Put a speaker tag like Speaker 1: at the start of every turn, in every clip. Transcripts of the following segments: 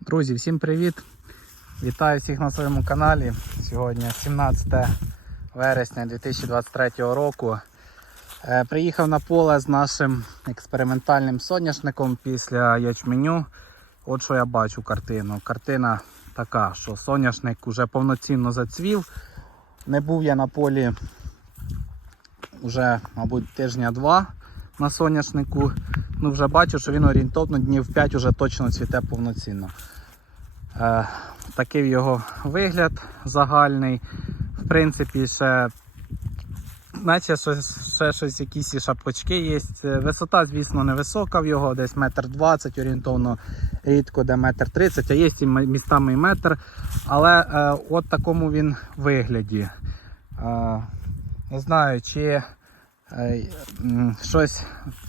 Speaker 1: Друзі, всім привіт! Вітаю всіх на своєму каналі. Сьогодні 17 вересня 2023 року. Е, Приїхав на поле з нашим експериментальним соняшником після ячменю. От що я бачу картину. Картина така, що соняшник вже повноцінно зацвів. Не був я на полі вже, мабуть, тижня-два на соняшнику. Ну, вже бачу, що він орієнтовно днів 5 вже точно цвіте повноцінно. Е, такий його вигляд загальний. В принципі, ще, наче щось, ще щось, якісь і шапочки є. Е, Висота, звісно, невисока в його, десь метр двадцять, орієнтовно рідко де метр тридцять, а є і містами і метр. Але е, от такому він вигляді. Е, не знаю, чи щось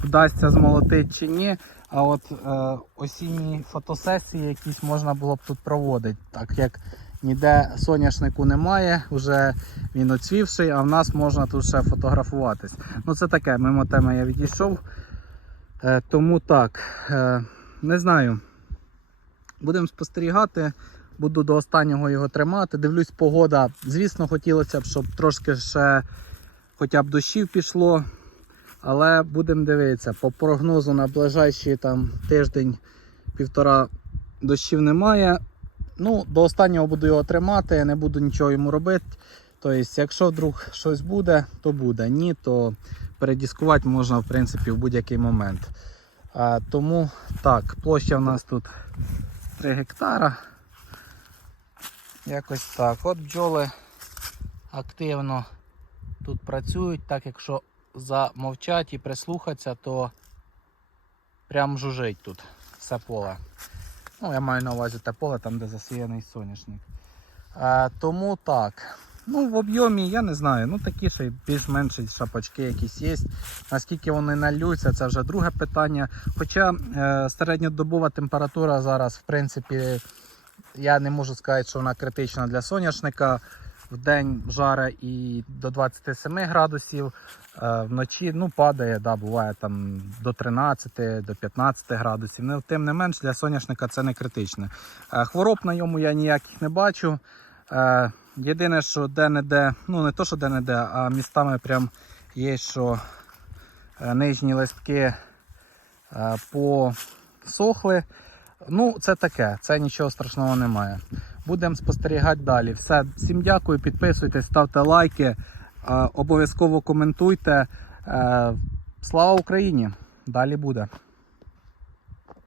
Speaker 1: вдасться змолотити чи ні. А от е, осінні фотосесії якісь можна було б тут проводити, так як ніде соняшнику немає, вже він оцвівший, а в нас можна тут ще фотографуватись. Ну це таке, мимо теми я відійшов. Е, тому так, е, не знаю. Будемо спостерігати, буду до останнього його тримати. Дивлюсь, погода. Звісно, хотілося б, щоб трошки ще хоча б дощів пішло. Але будемо дивитися, по прогнозу на ближайший там тиждень-півтора дощів немає. Ну, до останнього буду його тримати, не буду нічого йому робити. Тобто, якщо вдруг щось буде, то буде. Ні, то передіскувати можна в принципі в будь-який момент. А, тому так, площа в нас тут 3 гектара. Якось так. От бджоли активно тут працюють, так якщо замовчать і прислухатися, то прям жужить тут все поле. Ну, я маю на увазі те поле, там де засіяний соняшник. А, тому так. Ну, в об'ємі я не знаю. Ну такі ще більш-менш шапочки якісь є. Наскільки вони нальються, це вже друге питання. Хоча е, середньодобова температура зараз, в принципі, я не можу сказати, що вона критична для соняшника. В день жаре і до 27 градусів, е, вночі ну, падає, да, буває там до 13, до 15 градусів. Ну, тим не менш, для соняшника це не критично. Е, Хвороб на ньому я ніяких не бачу. Е, Єдине, що де-не-де, ну не то, що де-не-де, а містами прям є, що нижні листки посохли. Ну, це таке, це нічого страшного немає. Будемо спостерігати далі. Все, всім дякую, підписуйтесь, ставте лайки, обов'язково коментуйте. Е, Слава Україні! Далі буде.